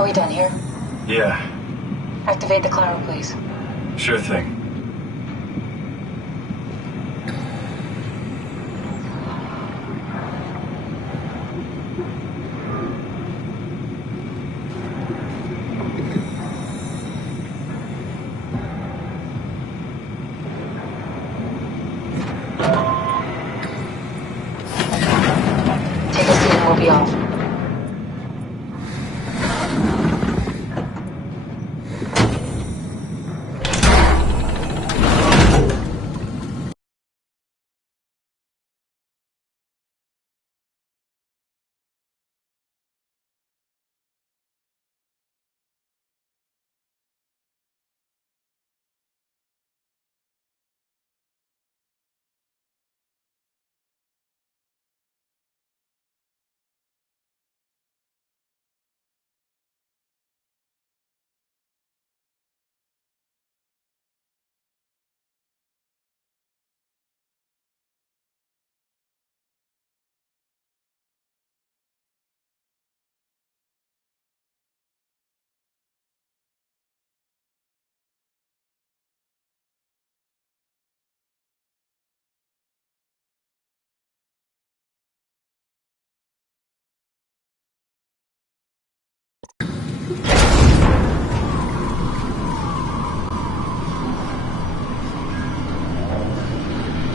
Are we done here? Yeah. Activate the climber, please. Sure thing. Take a seat and we'll be off.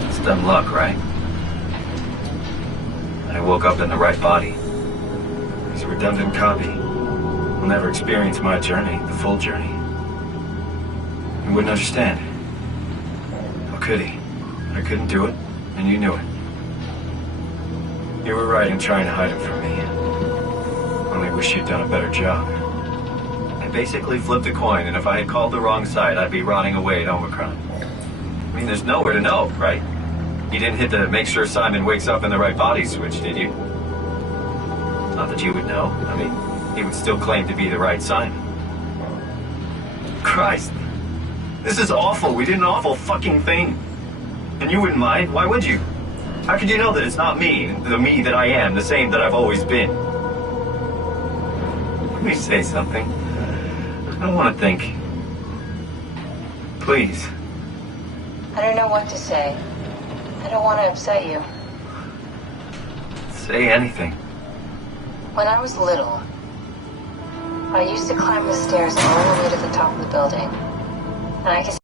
It's dumb luck, right? I woke up in the right body. He's a redundant copy. He'll never experience my journey, the full journey. He wouldn't understand. How could he? I couldn't do it, and you knew it. You were right in trying to hide him from me. Only wish you'd done a better job. I basically flipped a coin, and if I had called the wrong side, I'd be rotting away at Omicron. I mean, there's nowhere to know, right? You didn't hit the make sure Simon wakes up in the right body switch, did you? Not that you would know. I mean, he would still claim to be the right Simon. Christ. This is awful. We did an awful fucking thing. And you wouldn't mind. Why would you? How could you know that it's not me, the me that I am, the same that I've always been? Let me say something. I don't want to think. Please. I don't know what to say. I don't want to upset you. Say anything. When I was little, I used to climb the stairs all the way to the top of the building. And I could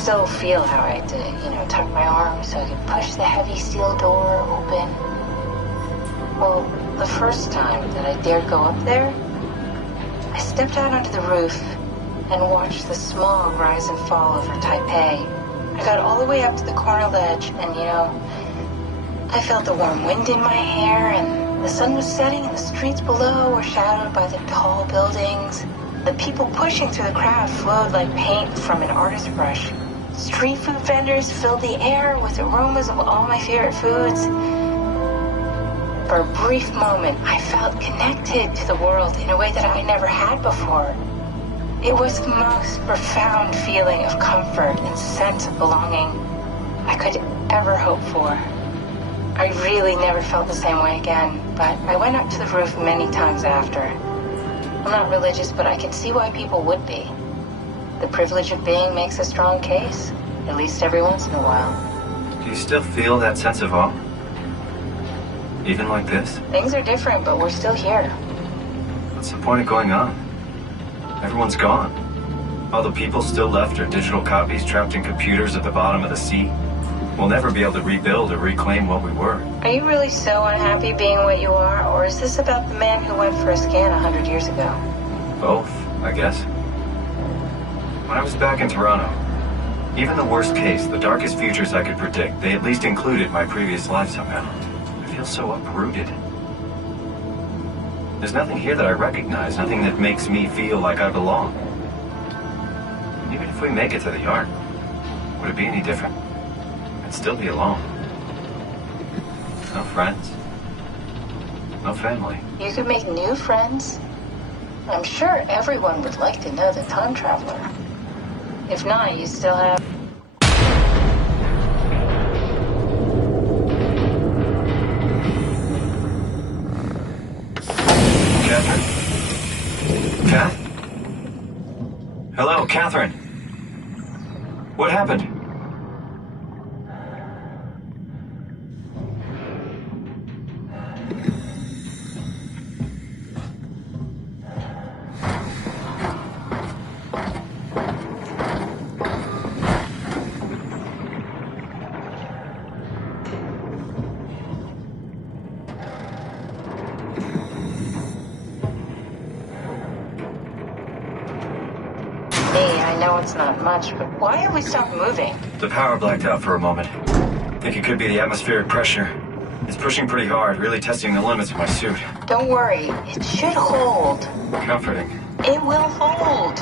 still feel how I had to, tuck my arm so I could push the heavy steel door open. Well, the first time that I dared go up there, I stepped out onto the roof and watched the smog rise and fall over Taipei. I got all the way up to the corner ledge and, I felt the warm wind in my hair and the sun was setting and the streets below were shadowed by the tall buildings. The people pushing through the crowd flowed like paint from an artist's brush. Street food vendors filled the air with aromas of all my favorite foods. For a brief moment, I felt connected to the world in a way that I never had before. It was the most profound feeling of comfort and sense of belonging I could ever hope for. I really never felt the same way again, but I went up to the roof many times after. I'm not religious, but I can see why people would be. The privilege of being makes a strong case, at least every once in a while. Do you still feel that sense of awe? Even like this? Things are different, but we're still here. What's the point of going on? Everyone's gone. All the people still left are digital copies trapped in computers at the bottom of the sea. We'll never be able to rebuild or reclaim what we were. Are you really so unhappy being what you are, or is this about the man who went for a scan 100 years ago? Both, I guess. When I was back in Toronto, even the worst case, the darkest futures I could predict, they at least included my previous life somehow. I feel so uprooted. There's nothing here that I recognize, nothing that makes me feel like I belong. Even if we make it to the Ark, would it be any different? I'd still be alone. No friends. No family. You could make new friends. I'm sure everyone would like to know the time traveler. If not, you still have... Catherine? Kath? Hello, Catherine. What happened? It's not much, but why have we stopped moving? The power blacked out for a moment. Think it could be the atmospheric pressure. It's pushing pretty hard, really testing the limits of my suit. Don't worry, it should hold. Comforting. It will hold.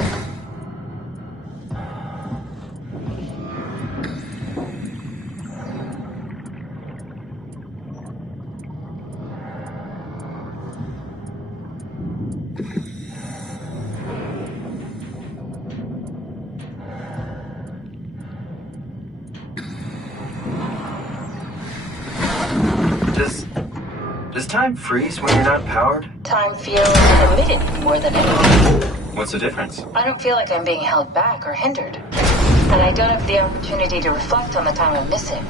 Does time freeze when you're not powered? Time feels committed more than anything. What's the difference? I don't feel like I'm being held back or hindered. And I don't have the opportunity to reflect on the time I'm missing.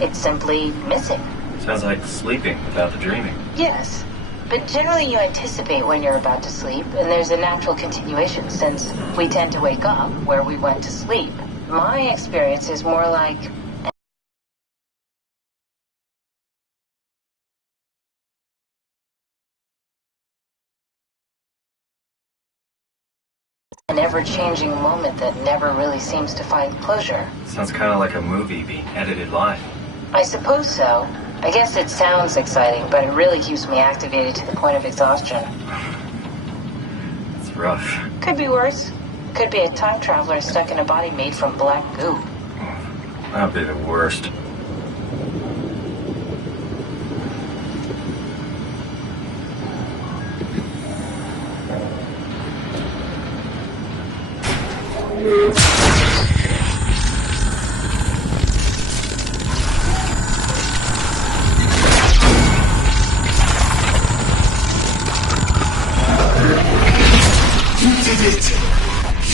It's simply missing. Sounds like sleeping without the dreaming. Yes. But generally you anticipate when you're about to sleep, and there's a natural continuation since we tend to wake up where we went to sleep. My experience is more like... an ever-changing moment that never really seems to find closure. Sounds kind of like a movie being edited live. I suppose so. I guess it sounds exciting, but it really keeps me activated to the point of exhaustion. It's rough. Could be worse. Could be a time traveler stuck in a body made from black goo. That'd be the worst.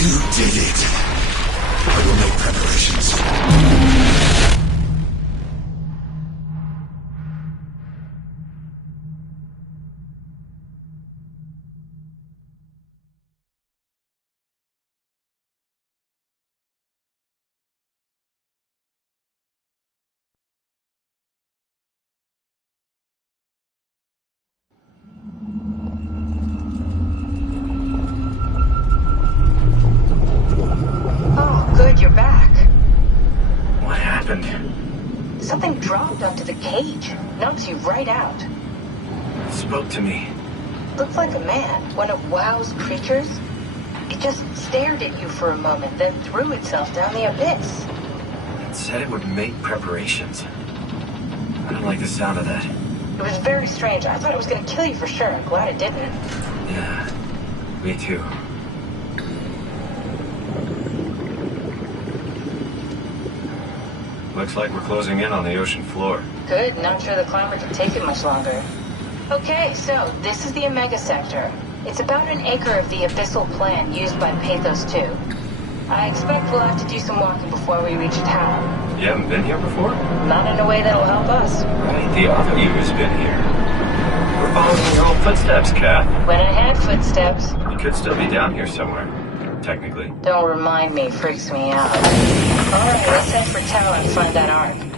You did it. I will make preparations. Good, you're back. What happened? Something dropped onto the cage. Knocks you right out. It spoke to me. Looked like a man, one of WoW's creatures. It just stared at you for a moment, then threw itself down the abyss. It said it would make preparations. I don't like the sound of that. It was very strange. I thought it was going to kill you for sure. I'm glad it didn't. Yeah, me too. Looks like we're closing in on the ocean floor. Good. Not sure the climber can take it much longer. Okay, so this is the Omega Sector. It's about an acre of the abyssal plan used by Pathos 2. I expect we'll have to do some walking before we reach town. You haven't been here before? Not in a way that'll help us. Right, the other you has been here. We're following your old footsteps, Kat. When I had footsteps. You could still be down here somewhere, technically. Don't remind me, freaks me out. Alright, let's head for town and find that ark.